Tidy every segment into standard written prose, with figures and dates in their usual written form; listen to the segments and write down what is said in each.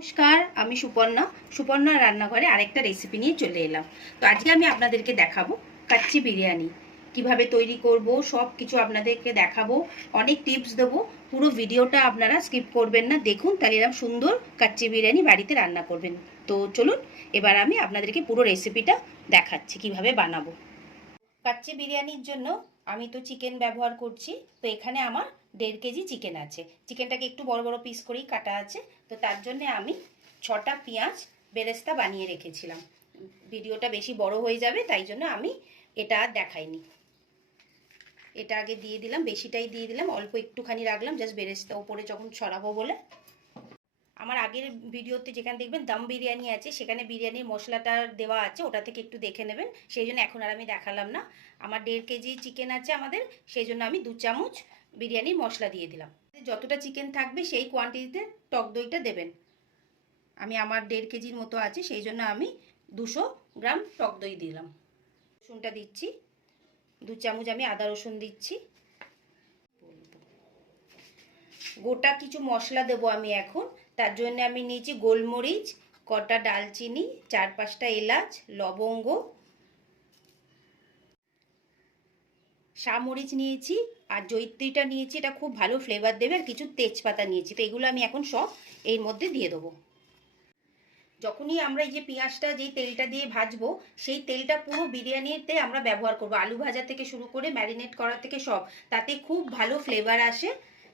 নমস্কার, আমি সুপর্ণা রান্নাঘরে আরেকটা রেসিপি নিয়ে চলে এলাম। তো আজকে আমি আপনাদেরকে দেখাবো কাচ্চি বিরিয়ানি কিভাবে তৈরি করব, সব কিছু আপনাদেরকে দেখাবো, অনেক টিপস দেবো। পুরো ভিডিওটা আপনারা স্কিপ করবেন না, দেখুন, তাহলে এরকম সুন্দর কাচ্চি বিরিয়ানি বাড়িতে রান্না করবেন। তো চলুন এবার আমি আপনাদেরকে পুরো রেসিপিটা দেখাচ্ছি কিভাবে বানাবো। কাচ্চি বিরিয়ানির জন্য আমি তো চিকেন ব্যবহার করছি। তো এখানে আমার 1.5 কেজি চিকেন আছে। চিকেনটাকে একটু বড় বড় পিস করেই কাটা আছে। তো তার জন্য আমি 6টা পেঁয়াজ বেরেস্তা বানিয়ে রেখেছিলাম। ভিডিওটা বেশি বড় হয়ে যাবে, তাই জন্য আমি এটা আর দেখাইনি। এটা আগে দিয়ে দিলাম, বেশিটাই দিয়ে দিলাম, অল্প একটুখানি রাখলাম জাস্ট বেরেস্তা ওপরে যখন ছড়াবো বলে। আমার আগের ভিডিওতে যেখানে দেখবেন দম বিরিয়ানি আছে, সেখানে বিরিয়ানির মশলাটা দেওয়া আছে, ওটা থেকে একটু দেখে নেবেন। সেই জন্য এখন আর আমি দেখালাম না। আমার 1.5 কেজি চিকেন আছে আমাদের, সেই জন্য আমি 2 চামচ বিরিয়ানির মশলা দিয়ে দিলাম। যতটা চিকেন থাকবে সেই কোয়ান্টিটিতে টক দইটা দেবেন। আমি আমার 1.5 কেজির মতো আছে, সেই জন্য আমি 200 গ্রাম টক দই দিলাম। রসুনটা দিচ্ছি 2 চামচ, আমি আদা রসুন দিচ্ছি। গোটা কিছু মশলা দেবো আমি এখন। তার জন্য আমি নিয়েছি গোলমরিচ, কটা ডালচিনি, 4-5টা এলাচ, লবঙ্গ, শামরিচ নিয়েছি, আর জয়িত্রীটা নিয়েছি, এটা খুব ভালো ফ্লেভার দেবে, আর কিছু তেজপাতা নিয়েছি। তো এগুলো আমি এখন সব এর মধ্যে দিয়ে দেবো। যখনই আমরা এই যে পেঁয়াজটা যেই তেলটা দিয়ে ভাজবো, সেই তেলটা পুরো বিরিয়ানিতে আমরা ব্যবহার করবো। আলু ভাজা থেকে শুরু করে ম্যারিনেট করা থেকে সব, তাতে খুব ভালো ফ্লেভার আসে।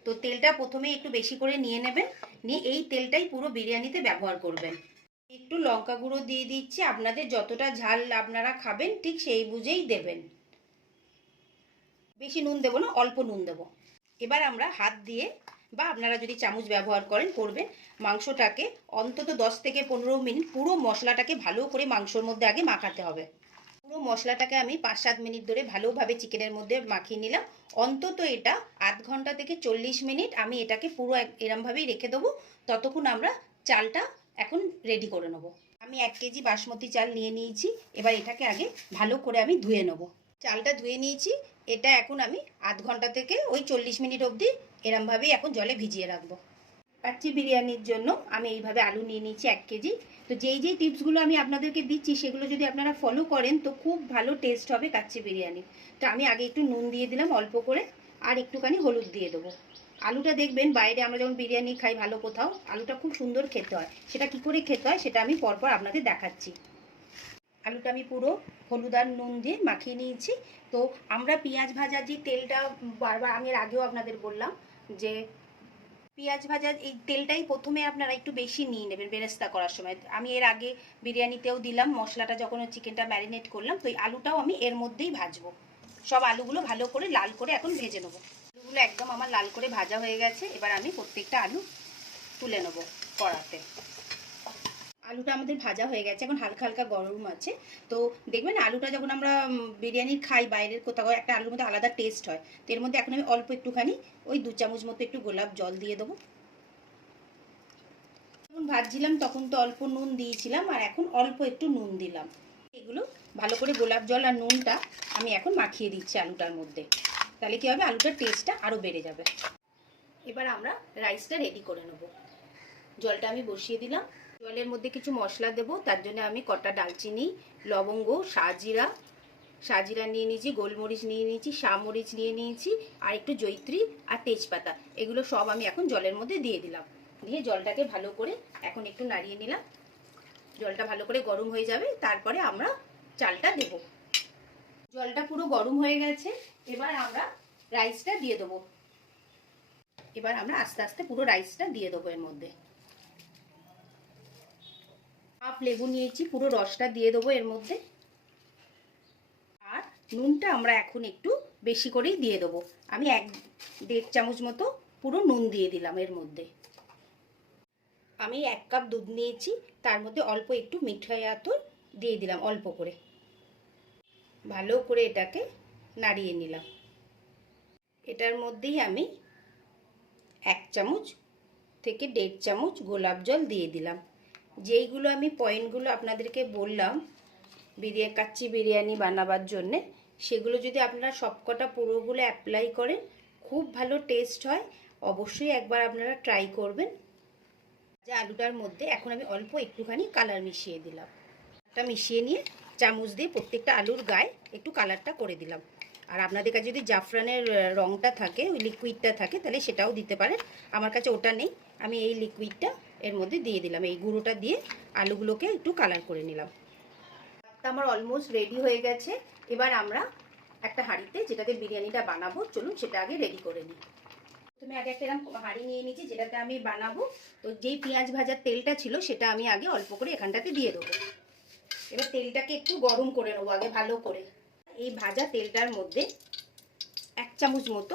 তো তেলটা প্রথমে একটু বেশি করে নিয়ে নেবেন, নিয়ে এই তেলটাই পুরো বিরিয়ানিতে ব্যবহার করবেন। একটু লঙ্কা গুঁড়ো দিয়ে দিচ্ছি, আপনাদের যতটা ঝাল আপনারা খাবেন ঠিক সেই বুঝেই দেবেন। বেশি নুন দেবো না, অল্প নুন দেবো। এবার আমরা হাত দিয়ে বা আপনারা যদি চামচ ব্যবহার করেন করবেন, মাংসটাকে অন্তত 10 থেকে 15 মিনিট পুরো মশলাটাকে ভালো করে মাংসর মধ্যে আগে মাখাতে হবে। পুরো মশলাটাকে আমি 5-7 মিনিট ধরে ভালোভাবে চিকেনের মধ্যে মাখিয়ে নিলাম। অন্তত এটা আধ ঘন্টা থেকে 40 মিনিট আমি এটাকে পুরো এরমভাবেই রেখে দেবো। ততক্ষণ আমরা চালটা এখন রেডি করে নেবো। আমি 1 কেজি বাসমতি চাল নিয়ে নিয়েছি। এবার এটাকে আগে ভালো করে আমি ধুয়ে নেবো। চালটা ধুয়ে নিয়েছি, এটা এখন আমি আধ ঘন্টা থেকে ওই 40 মিনিট অবধি এরমভাবেই এখন জলে ভিজিয়ে রাখবো। কাচ্চি বিরিয়ানির জন্য আমি এইভাবে আলু নিয়ে নিয়েছি 1 কেজি। তো যেই টিপসগুলো আমি আপনাদেরকে দিচ্ছি সেগুলো যদি আপনারা ফলো করেন তো খুব ভালো টেস্ট হবে কাচ্চি বিরিয়ানি। তো আমি আগে একটু নুন দিয়ে দিলাম অল্প করে, আর একটুখানি হলুদ দিয়ে দেবো। আলুটা দেখবেন বাইরে আমরা যখন বিরিয়ানি খাই ভালো কোথাও, আলুটা খুব সুন্দর খেতে হয়। সেটা কি করে খেতে হয় সেটা আমি পরপর আপনাদের দেখাচ্ছি। আলুটা আমি পুরো হলুদ আর নুন দিয়ে মাখিয়ে নিয়েছি। তো আমরা পেঁয়াজ ভাজার যে তেলটা বারবার আমি এর আগেও আপনাদের বললাম যে পেঁয়াজ ভাজার এই তেলটাই প্রথমে আপনারা একটু বেশি নিয়ে নেবেন বেরেস্তা করার সময়। আমি এর আগে বিরিয়ানিতেও দিলাম মশলাটা, যখন চিকেনটা ম্যারিনেট করলাম, তো এই আলুটাও আমি এর মধ্যেই ভাজবো। সব আলুগুলো ভালো করে লাল করে এখন ভেজে নেবো। আলুগুলো একদম আমার লাল করে ভাজা হয়ে গেছে। এবার আমি প্রত্যেকটা আলু তুলে নেবো কড়াতে। আলুটা আমাদের ভাজা হয়ে গেছে, এখন হালকা হালকা গরম আছে। তো দেখবেন আলুটা যখন আমরা বিরিয়ানি খাই বাইরের কোথাও, একটা আলুর মধ্যে আলাদা টেস্ট হয়। তো এর মধ্যে এখন আমি অল্প একটুখানি ওই 2 চামচ মতো একটু গোলাপ জল দিয়ে দেবো। যখন ভাজছিলাম তখন তো অল্প নুন দিয়েছিলাম, আর এখন অল্প একটু নুন দিলাম। এগুলো ভালো করে গোলাপ জল আর নুনটা আমি এখন মাখিয়ে দিচ্ছি আলুটার মধ্যে। তাহলে কী হবে, আলুটার টেস্টটা আরও বেড়ে যাবে। এবার আমরা রাইসটা রেডি করে নেব। জলটা আমি বসিয়ে দিলাম। জলের মধ্যে কিছু মশলা দেবো, তার জন্য আমি কটা ডালচিনি, লবঙ্গ, সাজিরা নিয়ে নিয়েছি, গোলমরিচ নিয়ে নিয়েছি, শামরিচ নিয়ে নিয়েছি, আর একটু জয়িত্রী আর তেজপাতা, এগুলো সব আমি এখন জলের মধ্যে দিয়ে দিলাম। দিয়ে জলটাকে ভালো করে এখন একটু নাড়িয়ে নিলাম। জলটা ভালো করে গরম হয়ে যাবে, তারপরে আমরা চালটা দেব। জলটা পুরো গরম হয়ে গেছে, এবার আমরা রাইসটা দিয়ে দেবো। এবার আমরা আস্তে আস্তে পুরো রাইসটা দিয়ে দেবো এর মধ্যে। হাফ লেবু নিয়েছি, পুরো রসটা দিয়ে দেবো এর মধ্যে। আর নুনটা আমরা এখন একটু বেশি করেই দিয়ে দেবো। আমি 1-1.5 চামচ মতো পুরো নুন দিয়ে দিলাম এর মধ্যে। আমি 1 কাপ দুধ নিয়েছি, তার মধ্যে অল্প একটু মিঠাই আতর দিয়ে দিলাম অল্প করে। ভালো করে এটাকে নাড়িয়ে নিলাম। এটার মধ্যেই আমি 1 চামচ থেকে 1.5 চামচ গোলাপ জল দিয়ে দিলাম। যেইগুলো আমি পয়েন্টগুলো আপনাদেরকে বললাম কাচ্চি বিরিয়ানি বানাবার জন্যে, সেগুলো যদি আপনারা সবকটা পুরোগুলো অ্যাপ্লাই করেন খুব ভালো টেস্ট হয়। অবশ্যই একবার আপনারা ট্রাই করবেন। যে আলুটার মধ্যে এখন আমি অল্প একটুখানি কালার মিশিয়ে দিলাম। এটা মিশিয়ে নিয়ে চামচ দিয়ে প্রত্যেকটা আলুর গায়ে একটু কালারটা করে দিলাম। আর আপনাদের কাছে যদি জাফরানের রঙটা থাকে, ওই লিকুইডটা থাকে, তাহলে সেটাও দিতে পারেন। আমার কাছে ওটা নেই, আমি এই লিকুইডটা এর মধ্যে দিয়ে দিলাম। এই গুঁড়োটা দিয়ে আলুগুলোকে একটু কালার করে নিলাম। ভাতটা আমার অলমোস্ট রেডি হয়ে গেছে। এবার আমরা একটা হাঁড়িতে যেটাতে বিরিয়ানিটা বানাবো, চলুন সেটা আগে রেডি করে নিই। তুমি আগে একটা এরকম হাঁড়ি নিয়ে নিয়েছি যেটাতে আমি বানাবো। তো যেই পেঁয়াজ ভাজার তেলটা ছিল সেটা আমি আগে অল্প করে এখানটাতে দিয়ে দেবো। এবার তেলটাকে একটু গরম করে নেবো আগে ভালো করে। এই ভাজা তেলটার মধ্যে 1 চামচ মতো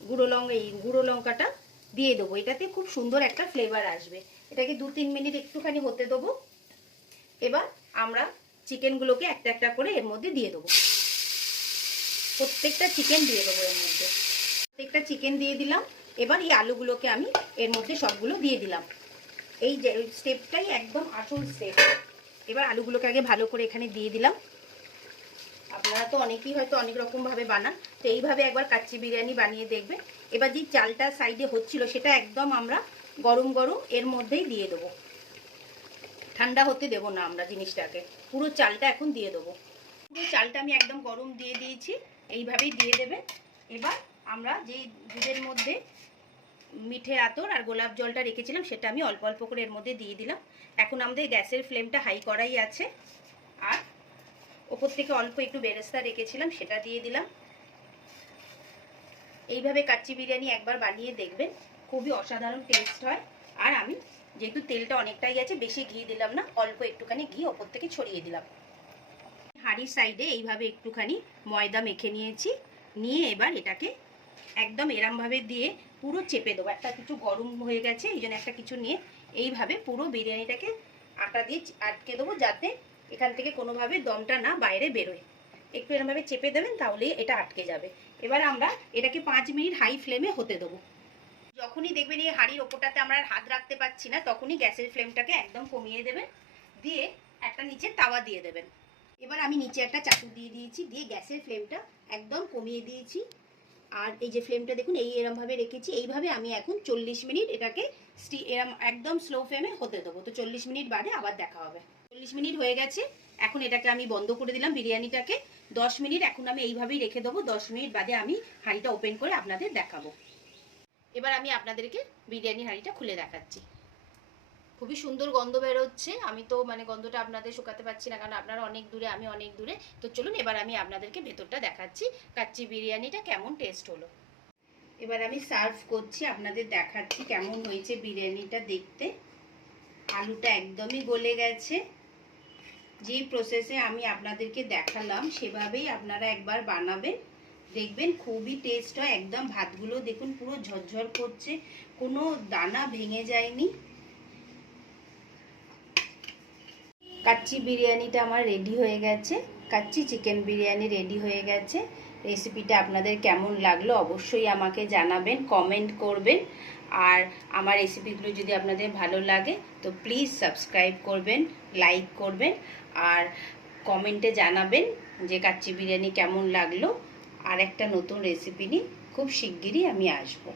গুঁড়ো লঙ্কাটা দিয়ে দেবো। এটাতে খুব সুন্দর একটা ফ্লেভার আসবে। এটাকে 2-3 মিনিট একটুখানি হতে দেবো। এবার আমরা চিকেনগুলোকে একটা একটা করে এর মধ্যে দিয়ে দেবো। প্রত্যেকটা চিকেন দিয়ে দেবো এর মধ্যে। প্রত্যেকটা চিকেন দিয়ে দিলাম। এবার এই আলুগুলোকে আমি এর মধ্যে সবগুলো দিয়ে দিলাম। এই যে স্টেপটাই একদম আসল স্টেপ। এবার আলুগুলোকে আগে ভালো করে এখানে দিয়ে দিলাম। আপনারা তো অনেকেই হয়তো অনেক রকমভাবে বানান, তো এইভাবে একবার কাচ্চি বিরিয়ানি বানিয়ে দেখবেন। এবার যে চালটা সাইডে হচ্ছিল সেটা একদম আমরা গরম গরম এর মধ্যেই দিয়ে দেবো। ঠান্ডা হতে দেবো না আমরা জিনিসটাকে, পুরো চালটা এখন দিয়ে দেবো। পুরো চালটা আমি একদম গরম দিয়ে দিয়েছি, এইভাবেই দিয়ে দেবে। এবার আমরা যেই দুধের মধ্যে মিঠে আতর আর গোলাপ জলটা রেখেছিলাম সেটা আমি অল্প অল্প করে এর মধ্যে দিয়ে দিলাম। এখন আমাদের গ্যাসের ফ্লেমটা হাই করাই আছে। আর ওপর থেকে অল্প একটু বেরেস্তা রেখেছিলাম সেটা দিয়ে দিলাম। এইভাবে কাচ্চি বিরিয়ানি একবার বানিয়ে দেখবেন, খুবই অসাধারণ টেস্ট হয়। আর আমি যেহেতু তেলটা অনেকটাই গেছে, বেশি ঘি দিলাম না, অল্প একটুখানি ঘি ওপর থেকে ছড়িয়ে দিলাম। হাঁড়ির সাইডে এইভাবে একটুখানি ময়দা মেখে নিয়েছি। নিয়ে এবার এটাকে একদম এরমভাবে দিয়ে পুরো চেপে দেবো। একটা কিছু গরম হয়ে গেছে, এই জন্য একটা কিছু নিয়ে এইভাবে পুরো বিরিয়ানিটাকে আটা দিয়ে আটকে দেবো, যাতে এখান থেকে কোনোভাবে দমটা না বাইরে বেরোয়। একটু এরমভাবে চেপে দেবেন, তাহলে এটা আটকে যাবে। এবার আমরা এটাকে 5 মিনিট হাই ফ্লেমে হতে দেবো। যখনই দেখবেন এই হাঁড়ির ওপরটাতে আমরা হাত রাখতে পারছি না, তখনই গ্যাসের ফ্লেমটাকে একদম কমিয়ে দেবেন। দিয়ে একটা নিচে তাওয়া দিয়ে দেবেন। এবার আমি নিচে একটা চাকু দিয়ে দিয়েছি, দিয়ে গ্যাসের ফ্লেমটা একদম কমিয়ে দিয়েছি। আর এই যে ফ্লেমটা দেখুন এরমভাবে রেখেছি। এইভাবে আমি এখন 40 মিনিট এটাকে একদম স্লো ফ্লেমে হতে দেবো। তো 40 মিনিট বাদে আবার দেখা হবে। 40 মিনিট হয়ে গেছে, এখন এটাকে আমি বন্ধ করে দিলাম বিরিয়ানিটাকে। 10 মিনিট এখন আমি এইভাবেই রেখে দেবো। 10 মিনিট বাদে আমি হাঁড়িটা ওপেন করে আপনাদের দেখাবো। এবার আমি আপনাদেরকে বিরিয়ানি হাঁড়িটা খুলে দেখাচ্ছি। খুবই সুন্দর গন্ধ বেরোচ্ছে। আমি তো গন্ধটা আপনাদের শোকাতে পারছি না, কারণ আপনারা অনেক দূরে, আমি অনেক দূরে। তো চলুন এবার আমি আপনাদেরকে ভেতরটা দেখাচ্ছি কাচ্চি বিরিয়ানিটা কেমন টেস্ট হলো। এবার আমি সার্ভ করছি, আপনাদের দেখাচ্ছি কেমন হয়েছে বিরিয়ানিটা দেখতে। আলুটা একদমই গলে গেছে। যে প্রসেসে আমি আপনাদেরকে দেখালাম সেভাবেই আপনারা একবার বানাবেন, দেখবেন খুবই টেস্ট হয়। একদম ভাতগুলো দেখুন পুরো ঝরঝর করছে, কোনো দানা ভেঙে যায়নি। কাচ্চি বিরিয়ানিটা আমার রেডি হয়ে গেছে। কাচ্চি চিকেন বিরিয়ানি রেডি হয়ে গেছে। রেসিপিটা আপনাদের কেমন লাগলো অবশ্যই আমাকে জানাবেন, কমেন্ট করবেন। আর আমার রেসিপিগুলো যদি আপনাদের ভালো লাগে তো প্লিজ সাবস্ক্রাইব করবেন, লাইক করবেন, আর কমেন্টে জানাবেন যে কাচ্চি বিরিয়ানি কেমন লাগলো। আর একটা নতুন রেসিপি নিয়ে খুব শিগগিরই আমি আসবো।